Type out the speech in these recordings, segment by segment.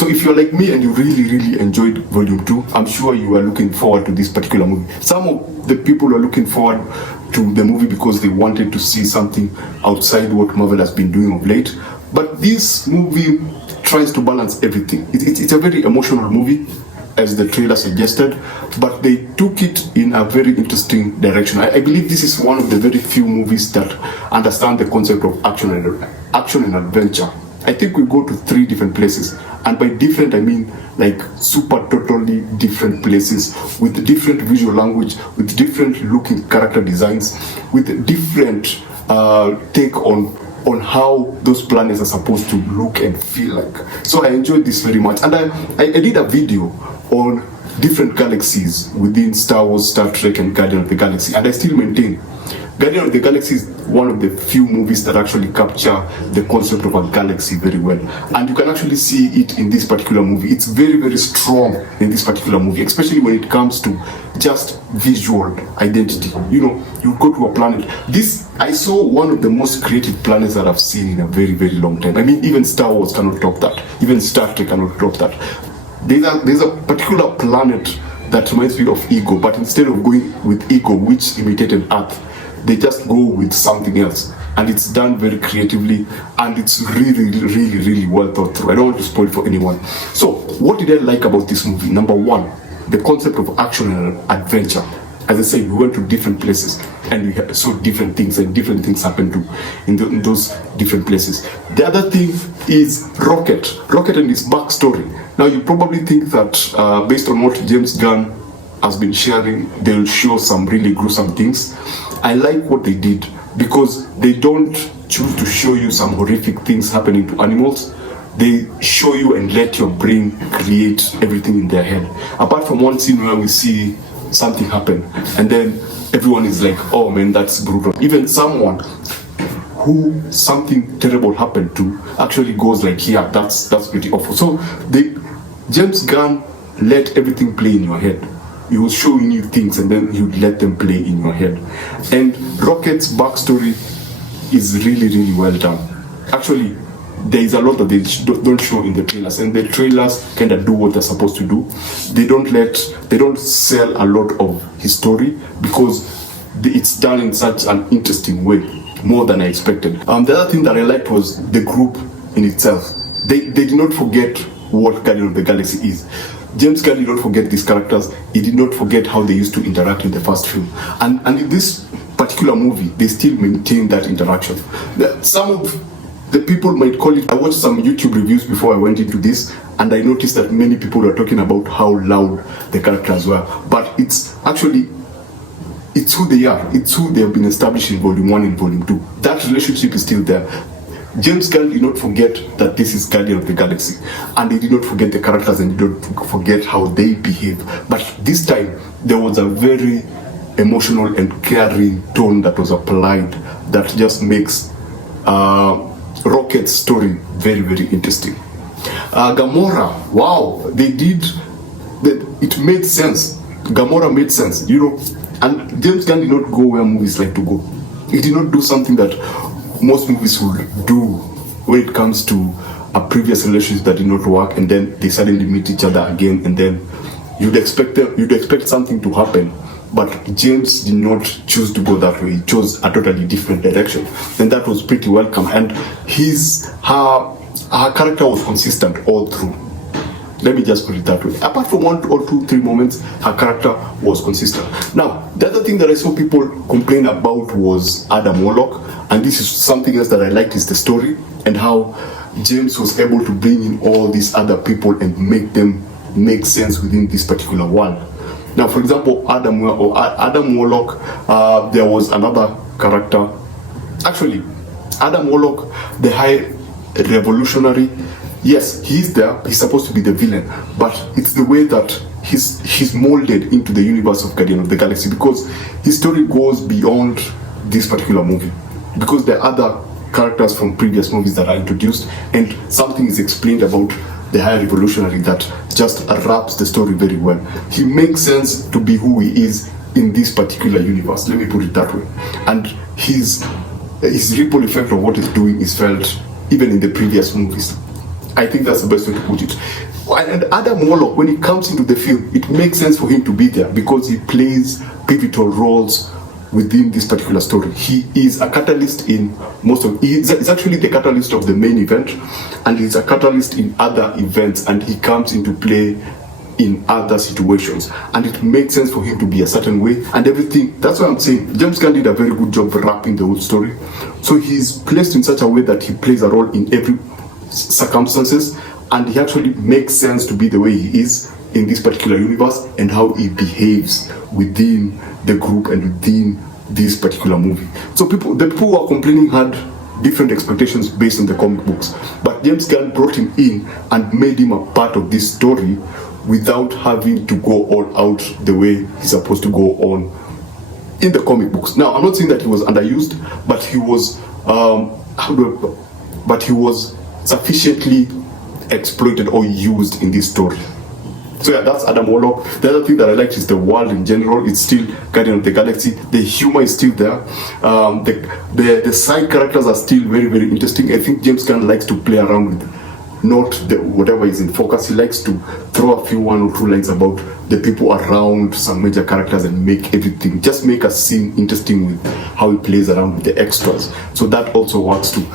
So if you're like me and you really enjoyed Volume 2, I'm sure you are looking forward to this particular movie. Some of the people are looking forward to the movie because they wanted to see something outside what Marvel has been doing of late. But this movie tries to balance everything. It's a very emotional movie, as the trailer suggested, but they took it in a very interesting direction. I believe this is one of the very few movies that understand the concept of action and adventure. I think we go to 3 different places, and by different I mean like super totally different places with different visual language, with different looking character designs, with different take on how those planets are supposed to look and feel like. So I enjoyed this very much, and I did a video on different galaxies within Star Wars, Star Trek, and Guardian of the Galaxy, and I still maintain Guardian of the Galaxy is one of the few movies that actually capture the concept of a galaxy very well, and you can actually see it in this particular movie. It's very strong in this particular movie, especially when it comes to just visual identity. You know, you go to a planet. I saw one of the most creative planets that I've seen in a very long time. I mean, even Star Wars cannot top that. Even Star Trek cannot top that. There's a particular planet that reminds me of Ego, but instead of going with Ego, which imitated Earth, they just go with something else, and it's done very creatively, and it's really well thought through. I don't want to spoil it for anyone. So what did I like about this movie? Number 1, the concept of action and adventure. As I said, we went to different places and we saw different things, and different things happened in those different places. The other thing is Rocket and his backstory. Now you probably think that based on what James Gunn has been sharing, they'll show some really gruesome things. I like what they did because they don't choose to show you some horrific things happening to animals. They show you and let your brain create everything in their head. Apart from one scene where we see something happen and then everyone is like, oh man, that's brutal. Even someone who something terrible happened to actually goes like, yeah, that's pretty awful. So James Gunn let everything play in your head. He was showing you things and then he would let them play in your head. And Rocket's backstory is really well done. Actually, there is a lot that they don't show in the trailers, and the trailers kind of do what they're supposed to do. They don't sell a lot of his story because it's done in such an interesting way, more than I expected. The other thing that I liked was the group in itself. They did not forget what Guardian of the Galaxy is. James Gunn did not forget these characters. He did not forget how they used to interact in the first film. And in this particular movie, they still maintain that interaction. Some of the people might call it... I watched some YouTube reviews before I went into this, and I noticed that many people were talking about how loud the characters were. But it's actually... it's who they are. It's who they have been established in Volume 1 and Volume 2. That relationship is still there. James Gunn did not forget that this is Guardian of the Galaxy, and he did not forget the characters and did not forget how they behave. But this time, there was a very emotional and caring tone that was applied that just makes Rocket's story very interesting. Gamora, wow, it made sense. Gamora made sense, you know, and James Gunn did not go where movies like to go. He did not do something that most movies would do when it comes to a previous relationship that did not work, and then they suddenly meet each other again, and then you'd expect something to happen. But James did not choose to go that way. He chose a totally different direction, and that was pretty welcome. And her character was consistent all through. Let me just put it that way. Apart from 1 or 2, 3 moments, her character was consistent. Now, the other thing that I saw people complain about was Adam Warlock, and this is something else that I liked, is the story and how James was able to bring in all these other people and make them make sense within this particular world. Now, for example, Adam Warlock, there was another character. Actually, Adam Warlock, the High Evolutionary, yes, he's there. He's supposed to be the villain, but it's the way that he's molded into the universe of Guardian of the Galaxy, because his story goes beyond this particular movie, because there are other characters from previous movies that are introduced, and something is explained about the High Evolutionary that just wraps the story very well. He makes sense to be who he is in this particular universe, let me put it that way, and his ripple effect of what he's doing is felt even in the previous movies. I think that's the best way to put it. And Adam Warlock, when he comes into the film, it makes sense for him to be there because he plays pivotal roles within this particular story. He is a catalyst in most of, he's actually the catalyst of the main event, and he's a catalyst in other events, and he comes into play in other situations, and it makes sense for him to be a certain way and everything. That's why I'm saying James Gunn did a very good job wrapping the whole story. So he's placed in such a way that he plays a role in every circumstances, and he actually makes sense to be the way he is in this particular universe and how he behaves within the group and within this particular movie. So the people who are complaining had different expectations based on the comic books, but James Gunn brought him in and made him a part of this story without having to go all out the way he's supposed to go on in the comic books. Now, I'm not saying that he was underused, but he was sufficiently exploited or used in this story. So yeah, that's Adam Warlock. The other thing that I liked is the world in general. It's still Guardian of the Galaxy. The humor is still there. The side characters are still very, very interesting. I think James Gunn likes to play around with not whatever is in focus. He likes to throw a few one or two lines about the people around some major characters and make everything, just make a scene interesting with how he plays around with the extras. So that also works too.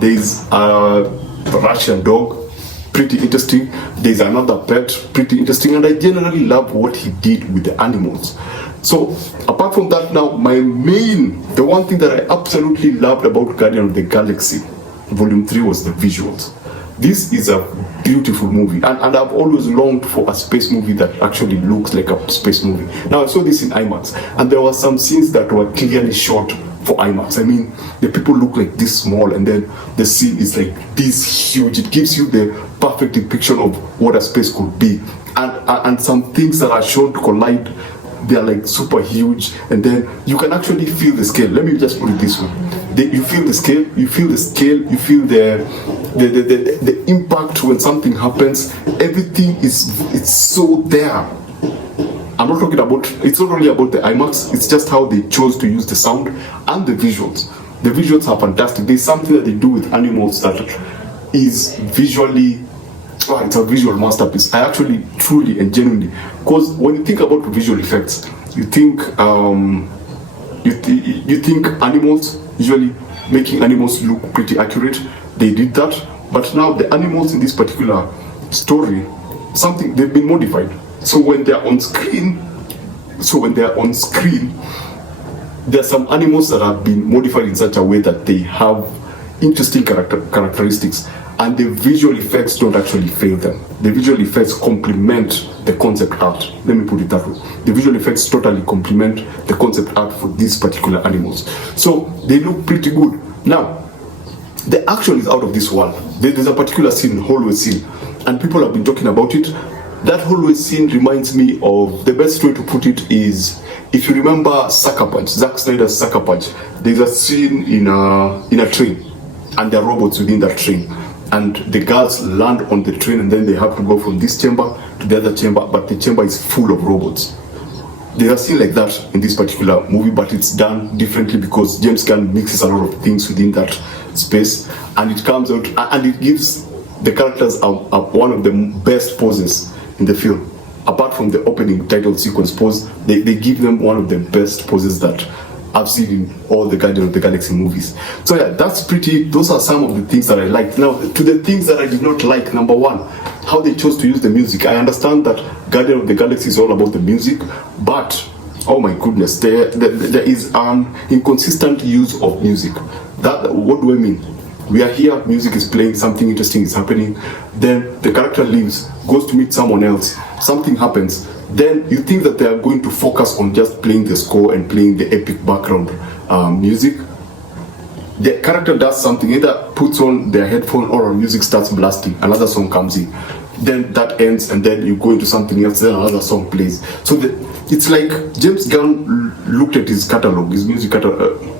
There's a Russian dog, pretty interesting. There's another pet, pretty interesting, and I generally love what he did with the animals. So apart from that, now the one thing that I absolutely loved about Guardian of the Galaxy Volume 3 was the visuals. This is a beautiful movie, and I've always longed for a space movie that actually looks like a space movie. Now I saw this in IMAX, and there were some scenes that were clearly shot for IMAX. I mean, the people look like this small, and then the scene is like this huge. It gives you the perfect depiction of what a space could be, and some things that are shown to collide, they are like super huge, and then you can actually feel the scale. Let me just put it this way: you feel the scale, you feel the impact when something happens. Everything it's so there. I'm not talking about, it's not only about the IMAX, it's just how they chose to use the sound and the visuals. The visuals are fantastic. There's something that they do with animals that is visually, it's a visual masterpiece. I actually, truly and genuinely, because when you think about visual effects, you think you think animals, usually making animals look pretty accurate. They did that, but now the animals in this particular story, they've been modified. So when they're on screen, there are some animals that have been modified in such a way that they have interesting characteristics, and the visual effects don't actually fail them. The visual effects complement the concept art. Let me put it that way. The visual effects totally complement the concept art for these particular animals. So they look pretty good. Now, the action is out of this world. There's a particular scene, hallway scene, and people have been talking about it. That hallway scene reminds me of, the best way to put it is, if you remember Sucker Punch, Zack Snyder's Sucker Punch, there's a scene in a train, and there are robots within that train, and the girls land on the train, and then they have to go from this chamber to the other chamber, but the chamber is full of robots. There's a scene like that in this particular movie, but it's done differently because James Gunn mixes a lot of things within that space, and it comes out, and it gives the characters one of the best poses in the film. Apart from the opening title sequence pose, they give them one of the best poses that I've seen in all the Guardian of the Galaxy movies. So yeah, those are some of the things that I liked. Now, to the things that I did not like, number one, how they chose to use the music. I understand that Guardian of the Galaxy is all about the music, but oh my goodness, there is an inconsistent use of music. What do I mean? We are here, music is playing, something interesting is happening, then the character leaves, goes to meet someone else, something happens, then you think that they are going to focus on just playing the score and playing the epic background music. The character does something, either puts on their headphone or music starts blasting, another song comes in, then that ends, and then you go into something else, then another song plays. So it's like James Gunn looked at his catalog, his music catalog.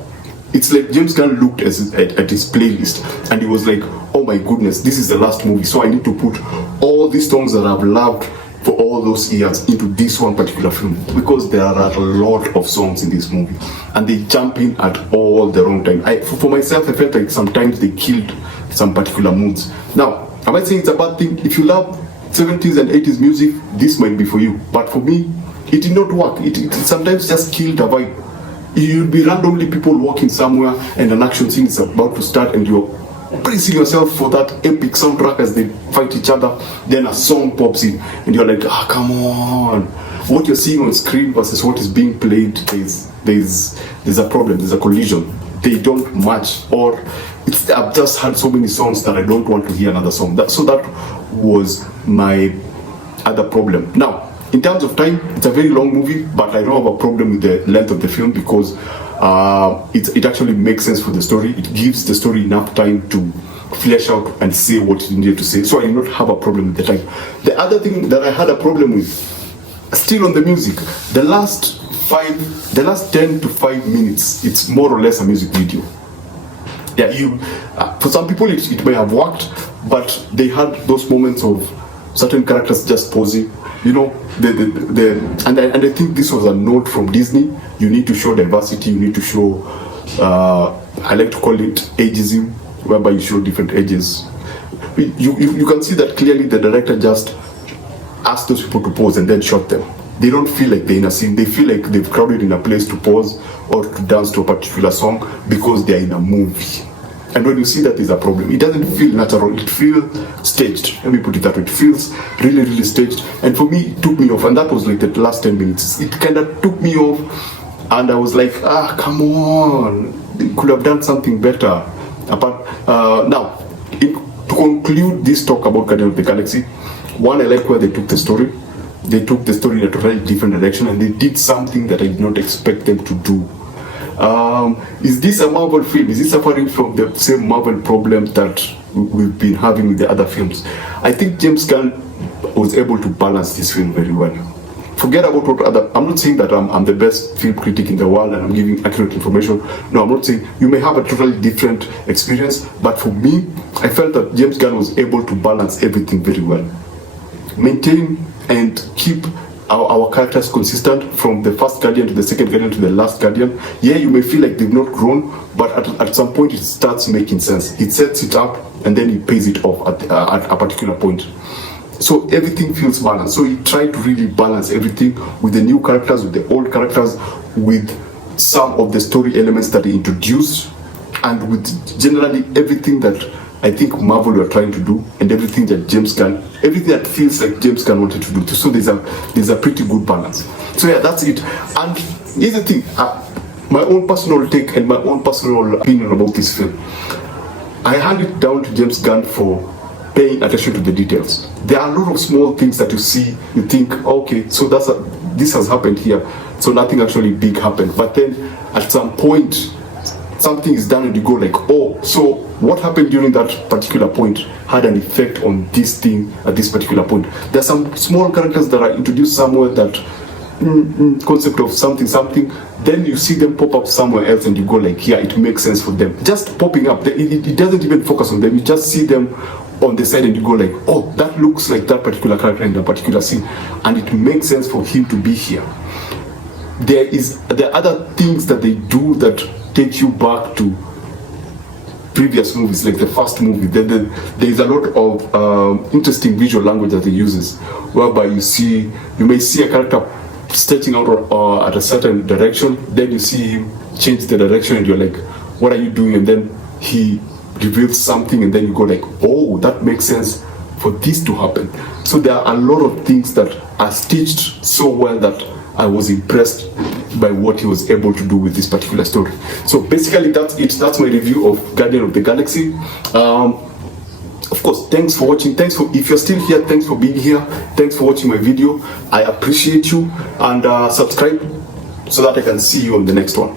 It's like James Gunn looked at his playlist, and he was like, oh my goodness, this is the last movie, so I need to put all these songs that I've loved for all those years into this one particular film, because there are a lot of songs in this movie, and they jump in at all the wrong time. For myself, I felt like sometimes they killed some particular moods. Now, I'm not saying it's a bad thing. If you love 70s and 80s music, this might be for you. But for me, it did not work. It sometimes just killed the vibe. You'll be randomly people walking somewhere and an action scene is about to start and you're bracing yourself for that epic soundtrack as they fight each other. Then a song pops in and you're like, come on. What you're seeing on screen versus what is being played, there's a problem, there's a collision. They don't match, or I've just had so many songs that I don't want to hear another song. So that was my other problem. Now, in terms of time, it's a very long movie, but I don't have a problem with the length of the film because it actually makes sense for the story. It gives the story enough time to flesh out and say what it needed to say. So I do not have a problem with the time. The other thing that I had a problem with, still on the music, the last 10 to 5 minutes, it's more or less a music video. Yeah, for some people it may have worked, but they had those moments of certain characters just pausing. You know, and I think this was a note from Disney. You need to show diversity. You need to show, I like to call it ageism, whereby you show different ages. You can see that clearly. The director just asked those people to pause and then shot them. They don't feel like they're in a scene. They feel like they've crowded in a place to pause or to dance to a particular song because they're in a movie. And when you see that, there's a problem. It doesn't feel natural. It feels staged. Let me put it that way. It feels really, really staged. And for me, it took me off. And that was like the last 10 minutes. It kind of took me off. And I was like, come on. They could have done something better. Now, to conclude this talk about Guardians of the Galaxy, one, I like where they took the story. They took the story in a totally different direction. And they did something that I did not expect them to do. Is this a Marvel film? Is it suffering from the same Marvel problem that we've been having with the other films? I think James Gunn was able to balance this film very well. Forget about what other... I'm not saying that I'm the best film critic in the world and I'm giving accurate information. No, I'm not saying... You may have a totally different experience, but for me, I felt that James Gunn was able to balance everything very well. Maintain and keep our characters consistent from the first Guardian to the second Guardian to the last Guardian. Yeah, you may feel like they've not grown, but at some point it starts making sense. He sets it up and then he pays it off at a particular point. So everything feels balanced. So he tried to really balance everything with the new characters, with the old characters, with some of the story elements that he introduced, and with generally everything that I think Marvel were trying to do, and everything that everything that feels like James Gunn wanted to do. So there's a pretty good balance. So yeah, that's it. And here's the thing, my own personal take and my own personal opinion about this film. I hand it down to James Gunn for paying attention to the details. There are a lot of small things that you see, you think, okay, so this has happened here, so nothing actually big happened. But then at some point, something is done and you go like, oh, so what happened during that particular point had an effect on this thing at this particular point. There are some small characters that are introduced somewhere that concept of something, then you see them pop up somewhere else and you go like, yeah, it makes sense for them. Just popping up, it doesn't even focus on them, you just see them on the side and you go like, oh, that looks like that particular character in that particular scene, and it makes sense for him to be here. There are other things that they do that take you back to previous movies, like the first movie. There is a lot of interesting visual language that he uses, whereby you may see a character stretching out at a certain direction, then you see him change the direction and you're like, what are you doing? And then he reveals something and then you go like, oh, that makes sense for this to happen. So there are a lot of things that are stitched so well that I was impressed by what he was able to do with this particular story. So basically that's it. That's my review of Guardian of the Galaxy. Of course, thanks for watching. If you're still here, thanks for being here. Thanks for watching my video. I appreciate you, and subscribe so that I can see you on the next one.